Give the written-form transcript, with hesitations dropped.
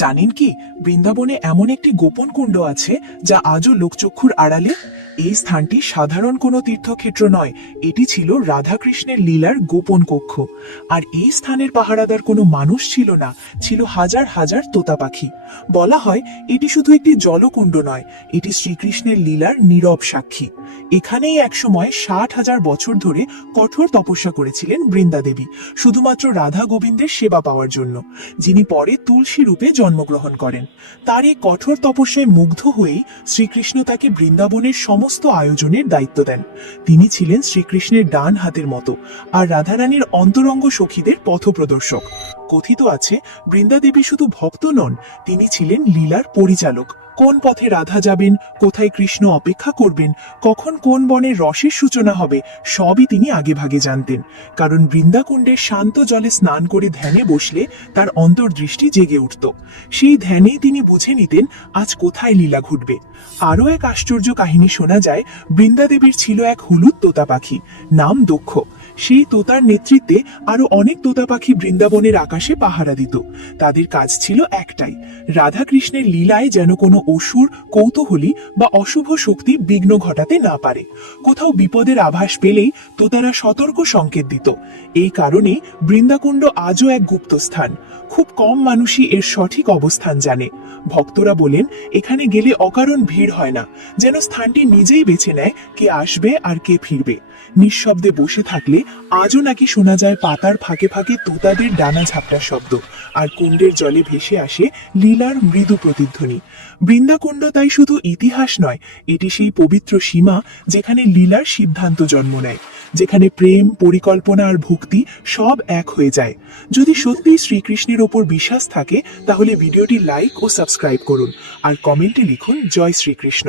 জানেন কি, বৃন্দাবনে এমন একটি গোপন কুণ্ড আছে যা আজও লোকচক্ষুর আড়ালে। এই স্থানটি সাধারণ কোনো তীর্থক্ষেত্র নয়, এটি ছিল রাধাকৃষ্ণের লীলার গোপন কক্ষ। আর এই স্থানের পাহারাদার কোনো মানুষ ছিল না, ছিল হাজার হাজার তোতা পাখি। বলা হয় এটি শুধু একটি জলকুণ্ড নয়, এটি শ্রীকৃষ্ণের লীলার নীরব সাক্ষী। এখানেই একসময় 60,000 বছর ধরে কঠোর তপস্যা করেছিলেন বৃন্দা দেবী, শুধুমাত্র রাধা গোবিন্দের সেবা পাওয়ার জন্য, যিনি পরে তুলসী রূপে জন্মগ্রহণ করেন। তার এই কঠোর তপস্যায় মুগ্ধ হয়েই শ্রীকৃষ্ণ তাকে বৃন্দাবনের সমস্ত আয়োজনের দায়িত্ব দেন। তিনি ছিলেন শ্রীকৃষ্ণের ডান হাতের মতো, আর রাধারানীর অন্তরঙ্গ সখীদের পথপ্রদর্শক। কথিত আছে বৃন্দা দেবী শুধু ভক্ত নন, তিনি ছিলেন লীলার পরিচালক। কোন পথে রাধা যাবেন, কোথায় কৃষ্ণ অপেক্ষা করবেন, কখন কোন বনের রসের সূচনা হবে, সবই তিনি আগেভাগে জানতেন। কারণ বৃন্দাকুণ্ডের শান্ত জলে স্নান করে ধ্যানে বসলে তার অন্তর্দৃষ্টি জেগে উঠত। সেই ধ্যানেই তিনি বুঝে নিতেন আজ কোথায় লীলা ঘটবে। আরও এক আশ্চর্য কাহিনী শোনা যায়, বৃন্দা দেবীর ছিল এক হলুদ তোতা পাখি, নাম দক্ষ। সেই তোতার নেতৃত্বে আরো অনেক তোতা পাখি বৃন্দাবনের আকাশে পাহারা দিত। তাদের কাজ ছিল একটাই, রাধা কৃষ্ণের লীলায় যেন কোনো অসুর, কৌতূহলী বা অশুভ শক্তি বিঘ্ন ঘটাতে না পারে। কোথাও বিপদের আভাস পেলেই তোতারা সতর্ক সংকেত দিত। এই কারণে বৃন্দাকুণ্ড আজও এক গুপ্ত স্থান। খুব কম মানুষই এর সঠিক অবস্থান জানে। ভক্তরা বলেন এখানে গেলে অকারণ ভিড় হয় না, যেন স্থানটি নিজেই বেছে নেয় কে আসবে আর কে ফিরবে। নিঃশব্দে বসে থাকলে আজও নাকি শোনা যায় পাতার ফাঁকে ফাঁকে তোতাদের ডানা ঝাপটার শব্দ, আর কুণ্ডের জলে ভেসে আসে লীলার মৃদু প্রতিধ্বনি। বৃন্দাকুণ্ড তাই শুধু ইতিহাস নয়, এটি সেই পবিত্র সীমা যেখানে লীলার সিদ্ধান্ত জন্ম নেয়, যেখানে প্রেম, পরিকল্পনা আর ভক্তি সব এক হয়ে যায়। যদি সত্যি শ্রীকৃষ্ণের ওপর বিশ্বাস থাকে তাহলে ভিডিওটি লাইক ও সাবস্ক্রাইব করুন, আর কমেন্টে লিখুন জয় শ্রীকৃষ্ণ।